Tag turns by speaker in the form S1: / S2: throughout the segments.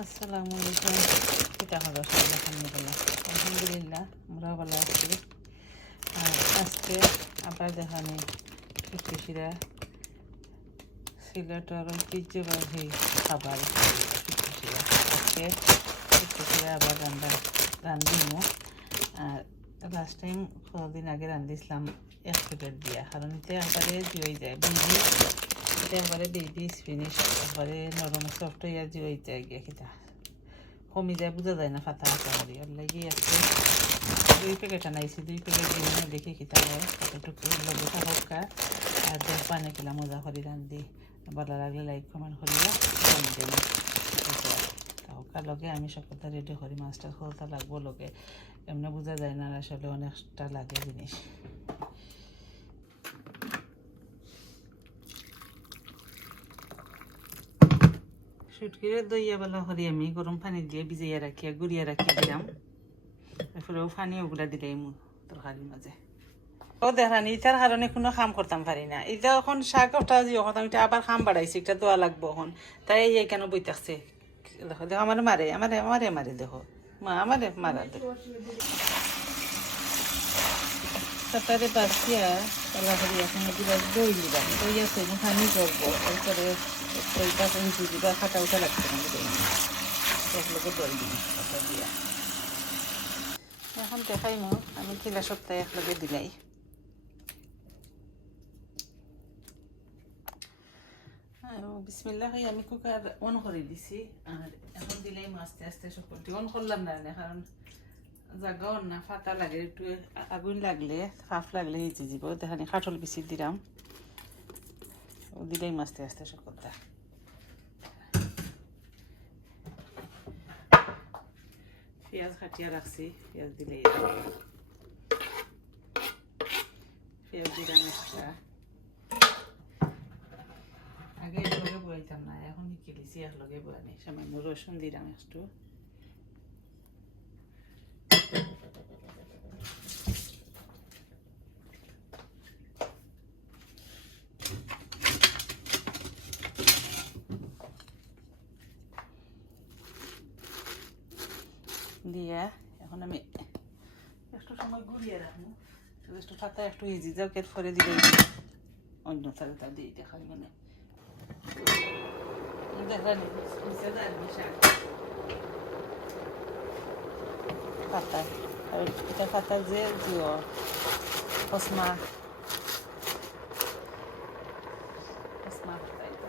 S1: আসসালামু আলাইকুম। কিতা হলো আলহামদুলিল্লাহ। আলহামদুলিল্লাহ আমরা ভালো আছি। আর আজকে আবার দেখানি কৃষিরা সিলেটের ঐতিহ্যবাহী খাবার কৃষিরা আজকে কৃষিরা আবার রান্না রান্ধিমু আর লাস্ট টাইম কদিন আগে রান্ধিছিলাম এক প্যাকেট দিয়া। কারণ এতে একবারে জুয়ে যায়। বিজি এটা একবারে বেবি স্পিনিশ একবারে নরম সফট হইয়া যায় গিয়া কিতা কমি যায় বোঝা যায় না ফাতা ফাতা করি ওর লাগি আছে দুই প্যাকেট আনাইছি দুই প্যাকেট দিয়ে দেখি কিতা হয় কতটুকু লগে থাকা আর দেখ পানি কিলা মজা করি রান্ধি ভালো লাগলে লাইক কমেন্ট করিয়া কমেন্ট দিন তাহলে লগে আমি কথা রেডি করি মাছটা খোলতা লাগবো লগে এমনি বোঝা যায় না আর আসলে অনেকটা লাগে জিনিস শুটকিরে দইয়া বেলা করি আমি, গরম পানি দিয়ে ভিজাইয়া রাখিয়া, গুড়িয়া রাখিয়া দিলাম। তারপরে ও পানি ওগুলা দিলাই মু তরকারির মাঝে ও দেখানি ইটার কারণে কোনো কাম করতাম পারি না। এটা এখন শাক ওটা যে করতাম এটা আবার কাম বাড়াইছে এটা দোয়া লাগবো এখন তাই এই কেন বই থাকছে দেখো দেখো আমার মারে আমারে আমারে মারে দেখো। মা আমারে মারা দেখো। তারপরে বাসিয়া তালা এখন দিবা দই দিবা দই আছে পানি করব। এরপরে দইটা হিসু দিবা খাটা উঠা লাগছে না দই একলোকে দই দিবি দিয়া। এখন দেখাই মো, আমি কিলা সপ্তাহে একলগে দিলাই। আৰু বিসমিল্লাহ খাই আমি কুকার অন করে দিছি, আর এখন দিলাই আস্তে আস্তে সকলটি অন করলাম না, কারণ জাগা না ফাটা লাগে, একটু আগুন লাগলে, ফাফ লাগলে হিচে যাব দেখানি কাঠল বিচি দিলাম। ও দিলাই আস্তে আস্তে সকলটা পেঁয়াজ কাটিয়া রাখছি, পেঁয়াজ দিলেই পেঁয়াজ দিলাম একটা। আগে একলগে বয়াইতাম না, এখন শিখে দিছি একলগে বয়ানি সামান্য রসুন দিলাম একটু। দিয়া এখন আমি একটু সময় ঘুরিয়ে রাখব। একটু পাতা একটু ইজি যাও, এর পরে দিলে অন্য তারা দিয়ে দেখালি মানে। দেখানি পাতা। এটা পাতা যে দিও, কসমা পাতা এটা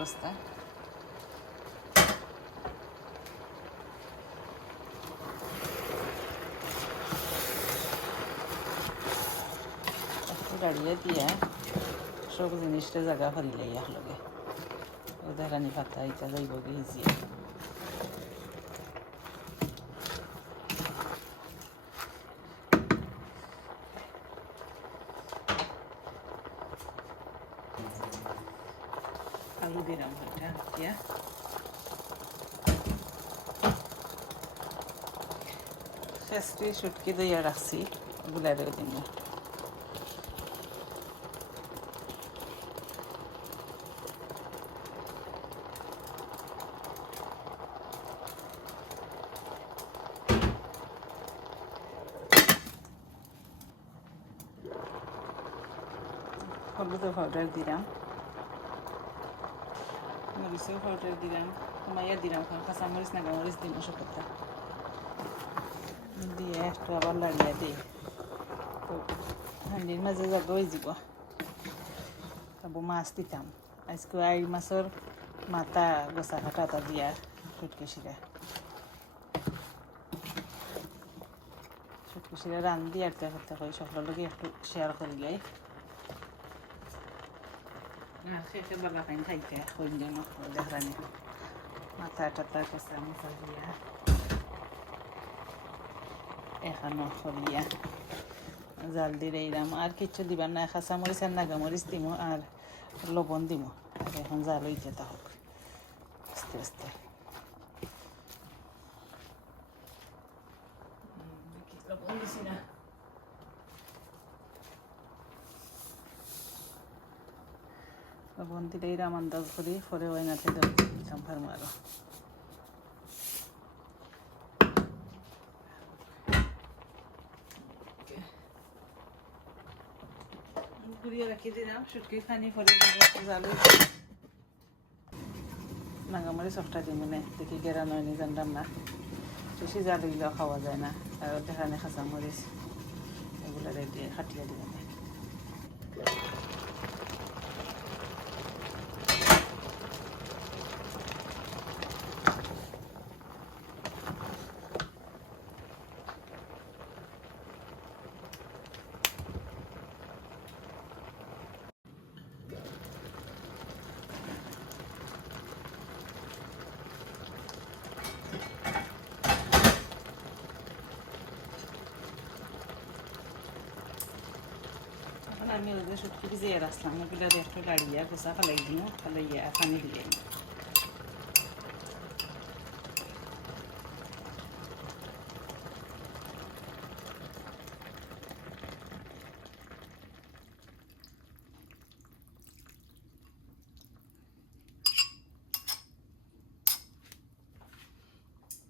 S1: অবস্থা। গাড়িয়ে দিয়ে সব জিনিসটা জায়গা ফেলিলে ও দেখানি পাতা ইটা যাইব গিয়ে আলু দিলাম ওইটা দিয়া শেষটি সুটকি দইয়া রাখছি ওগুলা রেখে দিন। হলুদ পাউডার দিলাম। মরিচেও পাউডার দিলাম। কমাইয়া দিলাম, কাঁচা মরিচ নাগা মরিচ দিন ওসব কথা একটু আবার লাগিয়ে দিই তো হান্ডির মাঝে জাগা হয়ে যাব তারপর মাছ দিতাম আজকে আই মাছের মাথা গোসা কাটা দিয়া ফুটকুসিরা ফুটকুসিরা রান্ধি আর করতে হয় সকলের লগে একটু শেয়ার করি লাই মাথা টাথা কেসা মশা দিয়া এখানো হলিয়া জাল দিয়ে এইরাম আর কিচ্ছু দিবার না খাসা মরিচ আর নাগা মরিচ দিব আর লবণ দিব আর এখন জাল হইতে থাকুক আস্তে আস্তে। লবণ দিছি না। লবণ দিলে এইরাম আন্দাজ করি, পরে ওয়াইনাতে দিতাম ফার্ম ঘুরিয়ে রাখি দিলাম? শুটকি খানি ফলে জালু নাগামারি সফটা দিই মানে দেখি গেরা নয় নি জানতাম না। বেশি জাল হইলেও খাওয়া যায় না। আর দেখানে খাঁচা মরিচ এগুলো দিয়ে খাটিয়ে দিবেন এখন আমি ওদের শুটকি ভিজিয়ে রাখলাম ওগুলো একটু লাড়িয়া গোসা ফেলাই দিও ফেলাইয়া পানি দিয়ে।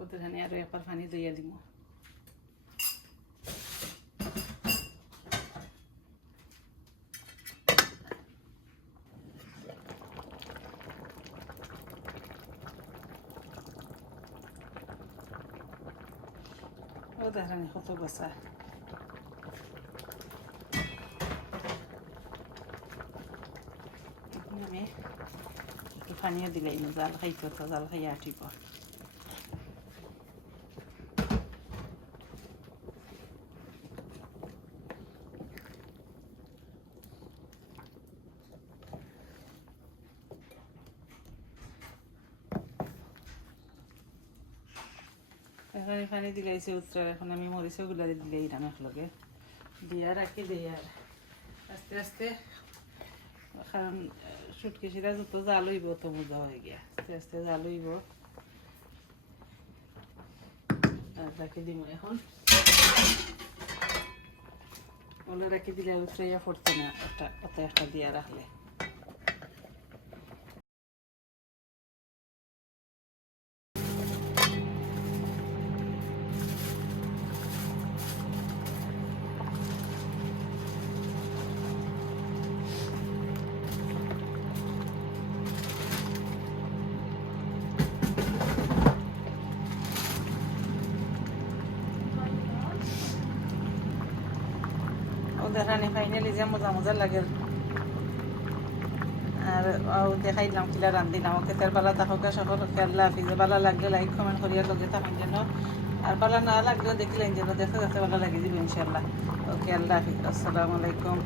S1: ওদের হানি আরও একবার পানি দইয়া দিব ওদের হানি কত গোসা আমি একটু পানিও দিলাই না জাল খাইতো তো জাল খাইয়া আটিব এখন এই পানি দিলাইছে উত্তর, এখন আমি মরিচও গুলা দিলেই রাম একলগে দিয়া রাখি দিই আর। আস্তে আস্তে কারণ সুটকি সিরা যত জাল হইব তো মজা হয়ে গিয়া আস্তে আস্তে জাল হইব আর রাখি দিম এখন। ওলা রাখি দিলে উত্তরাইয়া পড়তো না একটা একটা দিয়া রাখলে। রানি ফাইনালি যে মজা মজা লাগে। আর দেখাই দিলাম, কিলা রান্ধিলাম ওকে তার পালা তাহকে সকল আল্লাহ হাফিজে পালা লাগলে লাইক কমেন্ট করিয়া লগে থাকেন যেন। আর পালা না লাগলেও দেখলেন যেন দেখতে দেখতে ভালো লাগে যাবে ইনশাল্লাহ ওকে আল্লাহ হাফিজ আসসালামু আলাইকুম।